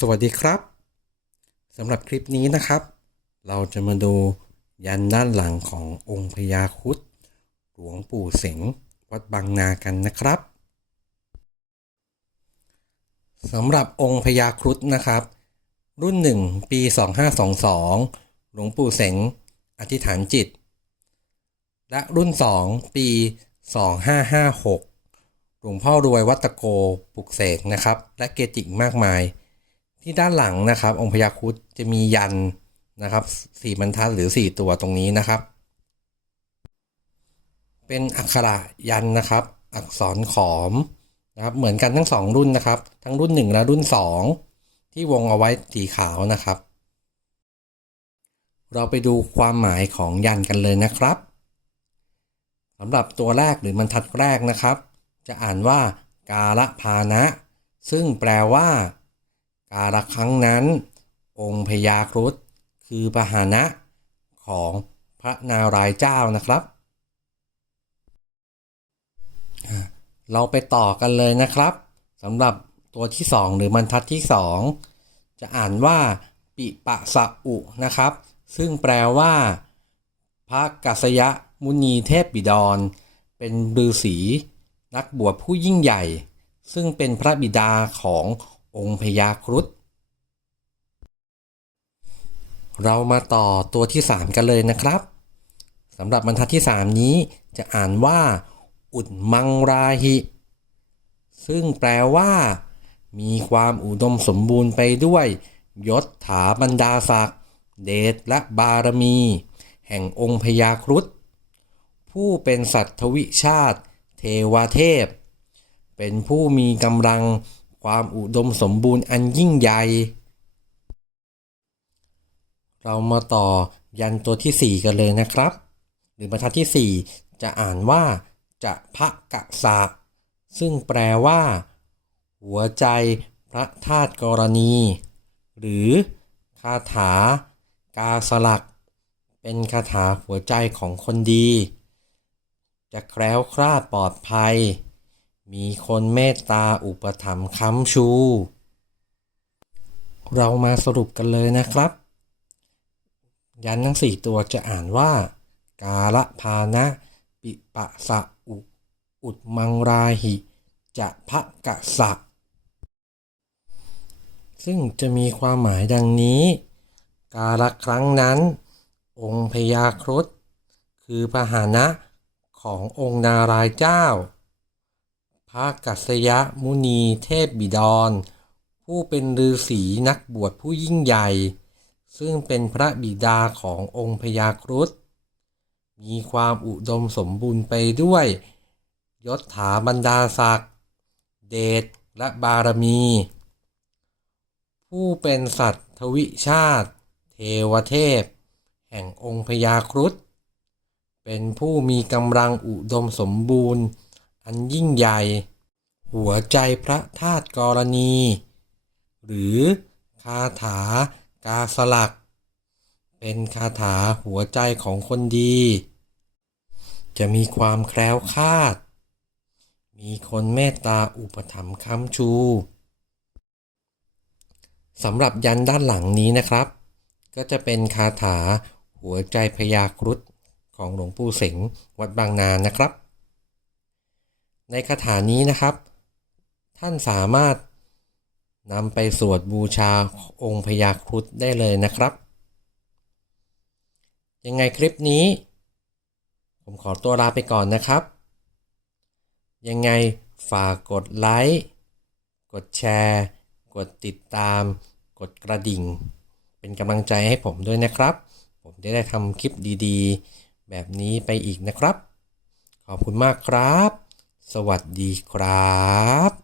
สวัสดีครับสำหรับคลิปนี้นะครับ เราจะมาดูยันด้านหลังขององค์พญาครุดหลวงปู่เสงวัดบางนากันนะครับสำหรับองค์พญาครุดนะครับ รุ่นหนึ่งปี 2522 หลวงปู่เสงอธิษฐานจิต และรุ่น 2 ปี 2556 หลวงพ่อรวยวัตโกปลุกเสกนะครับ และเกจิกมากมาย ที่ด้านหลังนะครับ องค์พญาครุฑจะมียันนะครับสี่บรรทัดหรือสี่ตัวตรงนี้นะครับ เป็นอักขระยันนะครับ อักษรขอมนะครับเหมือนกันทั้งสองรุ่นนะครับ ทั้งรุ่นหนึ่งและรุ่นสองที่วงเอาไว้สีขาวนะครับ เราไปดูความหมายของยันกันเลยนะครับสำหรับตัวแรกหรือบรรทัดแรกนะครับ จะอ่านว่า กาละพานะ ซึ่งแปลว่า กาละครั้งนั้น องค์พญาครุฑคือพาหนะของพระนารายเจ้านะครับ เราไปต่อกันเลยนะครับสำหรับตัวที่สองหรือบรรทัดที่สองจะอ่านว่าปิปะสะอุนะครับ ซึ่งแปลว่า พระกัสยะมุนีเทพบิดร เป็นฤาษีนักบวชผู้ยิ่งใหญ่ ซึ่งเป็นพระบิดาของ องค์พญาครุฑเรามาต่อตัวที่ 3 กันเลยนะครับสำหรับบรรทัดที่ 3 นี้จะอ่านว่า อุดมังราหิ ซึ่งแปลว่า มีความอุดมสมบูรณ์ไปด้วย ยศถาบรรดาศักดิ์เดชและบารมี แห่งองค์พญาครุฑผู้เป็นสัตววิชาติ เทวเทพ เป็นผู้มีกำลัง ความอุดมสมบูรณ์อันยิ่งใหญ่ เรามาต่อยันตัวที่ 4 กันเลยนะครับ หรือบรรทัดที่ 4 จะอ่านว่า จะพระกะสะ ซึ่งแปลว่า หัวใจพระธาตุกรณี หรือคาถา กาสลัก เป็นคาถาหัวใจของคนดี จะแคล้วคลาดปลอดภัย มีคนเมตตาอุปถัมภ์ค้ำชู เรามาสรุปกันเลยนะครับ ยันทั้งสี่ตัวจะอ่านว่า กาละพานะ ปิปะสะอุอุดมังราหิ จะพะกะสะ ซึ่งจะมีความหมายดังนี้ กาละครั้งนั้น องค์พญาครุฑคือพาหนะขององค์นารายเจ้า พระกัสสยมุนีเทพบิดร ผู้เป็นฤาษีนักบวชผู้ยิ่งใหญ่ ซึ่งเป็นพระบิดาขององค์พญาครุฑมีความอุดมสมบูรณ์ไปด้วย ยศถาบรรดาศักดิ์เดชและบารมี ผู้เป็นสัตว์ทวิชาติ เทวเทพ แห่งองค์พญาครุฑเป็นผู้มีกำลังอุดมสมบูรณ์ อันยิ่งใหญ่ หัวใจพระธาตุกรณี หรือคาถากาสลัก เป็นคาถาหัวใจของคนดี จะมีความแคล้วคลาด มีคนเมตตาอุปถัมภ์ค้ำชูสำหรับยันด้านหลังนี้นะครับ ก็จะเป็นคาถาหัวใจพญาครุฑของหลวงปู่เสงวัดบางนานะครับ ในคาถานี้นะครับ ท่านสามารถนำไปสวดบูชาองค์พญาครุฑได้เลยนะครับ ยังไงคลิปนี้ ผมขอตัวลาไปก่อนนะครับ ยังไงฝากกดไลค์ กดแชร์ กดติดตาม กดกระดิ่ง เป็นกำลังใจให้ผมด้วยนะครับ ผมจะได้ทำคลิปดีๆ แบบนี้ไปอีกนะครับ ขอบคุณมากครับ สวัสดีครับ